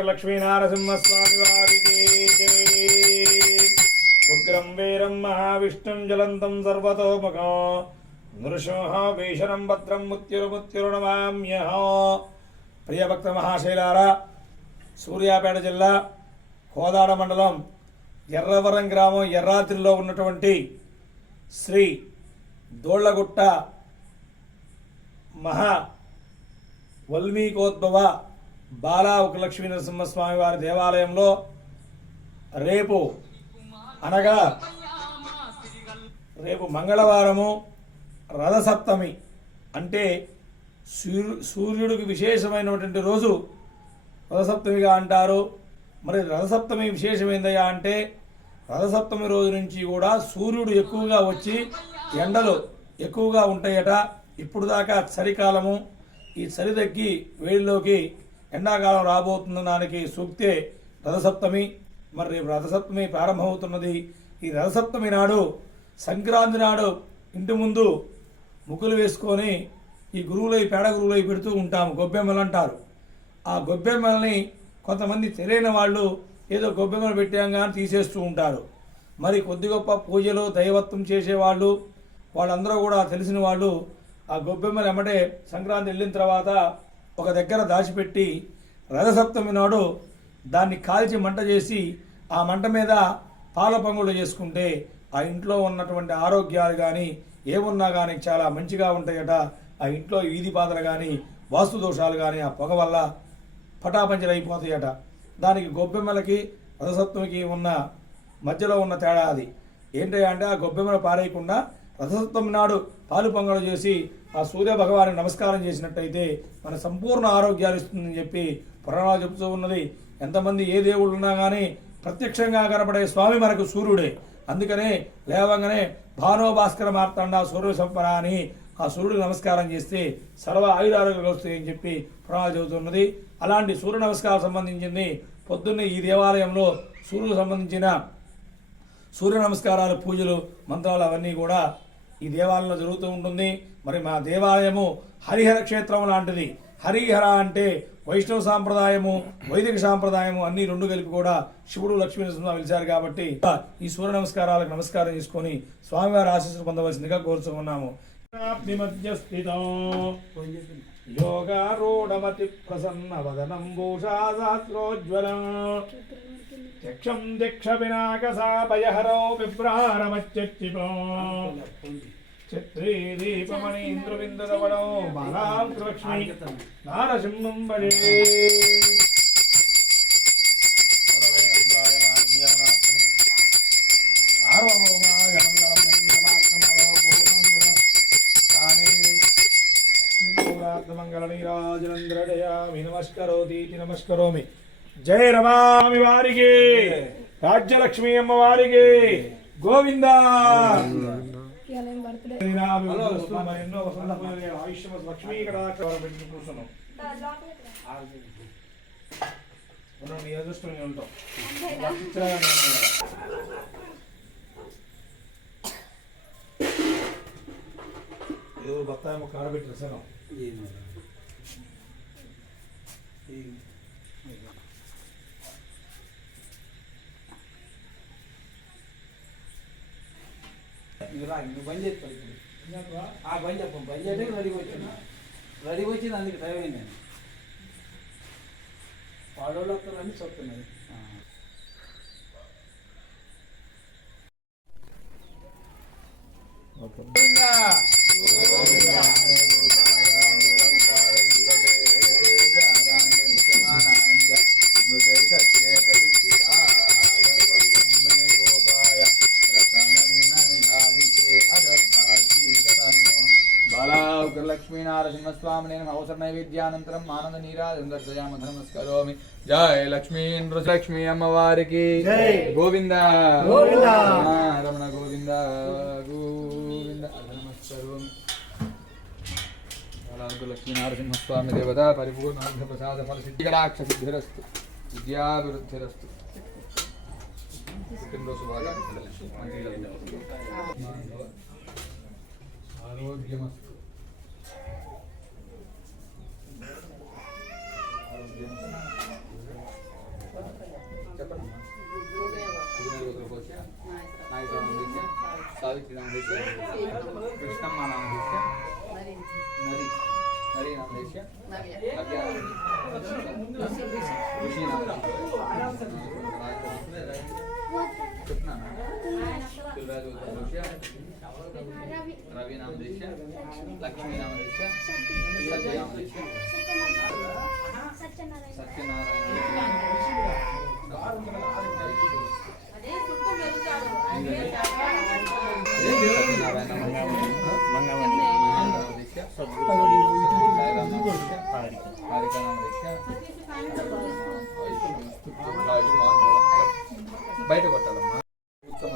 लक्ष्मीनारसिंहस्वामी वारिके जय। उग्रं वीरं महाविष्णुं ज्वलन्तं सर्वतोमुखं नृसिंह भीषणं भद्रं मृत्युर्नमाम्यहं। प्रिय भक्त महाशैलारा, సూర్యాపేట జిల్లా కోదాడ మండలం ఎర్రవరం గ్రామం ఎర్రాద్రిలో ఉన్నటువంటి శ్రీ దోళ్లగుట్ట మహా వల్మీకోద్భవ బాలా లక్ష్మీ నరసింహస్వామి వారి దేవాలయంలో రేపు అనగా రేపు మంగళవారము రథసప్తమి అంటే సూర్యుడికి విశేషమైనటువంటి రోజు రథసప్తమిగా అంటారు. మరి రథసప్తమి విశేషమైందయ్యా అంటే రథసప్తమి రోజు నుంచి కూడా సూర్యుడు ఎక్కువగా వచ్చి ఎండలు ఎక్కువగా ఉంటాయట. ఇప్పుడు దాకా చలికాలము, ఈ చలి తగ్గి వేడిలోకి ఎండాకాలం రాబోతున్న దానికి సూక్తే రథసప్తమి. మరి రేపు రథసప్తమి ప్రారంభమవుతున్నది. ఈ రథసప్తమి నాడు సంక్రాంతి నాడు ఇంటి ముందు ముగ్గులు వేసుకొని ఈ గురువులై పేడ గురువులై పెడుతూ ఉంటాము, గొబ్బెమ్మలు అంటారు. ఆ గొబ్బెమ్మల్ని కొంతమంది తెలియని వాళ్ళు ఏదో గొబ్బెమ్మలు పెట్టాం కానీ తీసేస్తూ ఉంటారు. మరి కొద్ది గొప్ప పూజలు దైవత్వం చేసేవాళ్ళు వాళ్ళందరూ కూడా తెలిసిన వాళ్ళు ఆ గొబ్బెమ్మలు ఎమ్మటే సంక్రాంతి వెళ్ళిన తర్వాత ఒక దగ్గర దాచిపెట్టి రథసప్తమి నాడు దాన్ని కాల్చి మంట చేసి ఆ మంట మీద పాల పొంగులు చేసుకుంటే ఆ ఇంట్లో ఉన్నటువంటి ఆరోగ్యాలు కానీ ఏమున్నా కానీ చాలా మంచిగా ఉంటాయట. ఆ ఇంట్లో వీధి బాధలు కానీ వాస్తు దోషాలు కానీ ఆ పొగ వల్ల పటాపంచలు అయిపోతాయట. దానికి గొబ్బెమ్మలకి రథసప్తమికి ఉన్న మధ్యలో ఉన్న తేడా అది ఏంటంటే ఆ గొబ్బెమ్మలు పారేయకుండా రథసప్తమి నాడు పాలు పొంగలు చేసి ఆ సూర్య భగవానికి నమస్కారం చేసినట్టయితే మన సంపూర్ణ ఆరోగ్యాలు ఇస్తుందని చెప్పి పురాణాలు చెబుతూ ఉన్నది. ఎంతమంది ఏ దేవుళ్ళు ఉన్నా కానీ ప్రత్యక్షంగా కనపడే స్వామి మనకు సూర్యుడే. అందుకనే లేవంగానే భానో భాస్కర మార్తాండ సూర్య సంపర అని ఆ సూర్యుడికి నమస్కారం చేస్తే సర్వ ఆయురారోగ్యాలు వస్తాయని చెప్పి పురాణాలు చెబుతున్నది. అలాంటి సూర్య నమస్కారం సంబంధించింది పొద్దున్నే ఈ దేవాలయంలో సూర్యుడికి సంబంధించిన సూర్య నమస్కారాలు, పూజలు, మంత్రాలు అవన్నీ కూడా ఈ దేవాలయంలో జరుగుతూ ఉంటుంది. మరి మా దేవాలయము హరిహర క్షేత్రం లాంటిది. హరిహర అంటే వైష్ణవ సాంప్రదాయము, వైదిక సాంప్రదాయము అన్ని రెండు కలిపి కూడా శివుడు లక్ష్మీ నరసింహ వెలిచారు. కాబట్టి ఈ సూర్య నమస్కారాలకు నమస్కారం చేసుకొని స్వామివారి ఆశీస్సులు పొందవలసిందిగా కోరుతున్నాము. యోగారూఢమతి ప్రసన్న వదనం భూషాసహస్రోజ్వలం యక్షం దీక్ష వినాకసాభయహరో విభ్రారమచ్చచ్చిపో చిత్రీ దీపమణీంద్రవిందవడో బాలాంకృలక్ష్మీ నారసింహం భజే. మంగళనీరాజనంద్రడయామి నమస్కరోతీతి నమస్కరోమి. జయ రమామి వారికి, రాజ్యలక్ష్మీ అమ్మ వారికి గోవింద. ఎన్నో ఆయుష్మ లక్ష్మీ కూర్చున్నాం. నీ అదృష్టం ఉంటాం. ఏదో బత్తాయి మొక్క ఆడబెట్టి రసనం నువ్వు బంద్ చేస్తావు. ఆ బంద్ చెప్పం, బంద్ చేయడానికి రెడీగా వచ్చింది. అందుకు టైం అయింది. నేను పాడోళ్ళు వస్తారని చెప్తున్నది. లక్ష్మీనారసింహస్వామి అవసర నైవేద్యానంతరం ఆనంద నీరాజయామ నమస్కరోమి. జయ లక్ష్మీ లక్ష్మీ అమ్మవారికి గోవింద రమణ గోవింద గోవింద నమస్కరోమి. లక్ష్మీనారసింహస్వామి దేవత పరిపూర్ణ ప్రసాద ఫల సిద్ధికటాక్ష సిద్ధిరస్తు, విద్యాభివృద్ధిరస్తు. ఆరోగ్యమస్తు. సావిత్రి నామదేశ కృష్ణమ్మ నామదేశ నరి నరి నామదేశ ఋషి నామదేశ రవి నామదేశ లక్ష్మీ నామదేశ సత్య నామదేశ బయట కొట్టాలమ్మా ఉత్తమ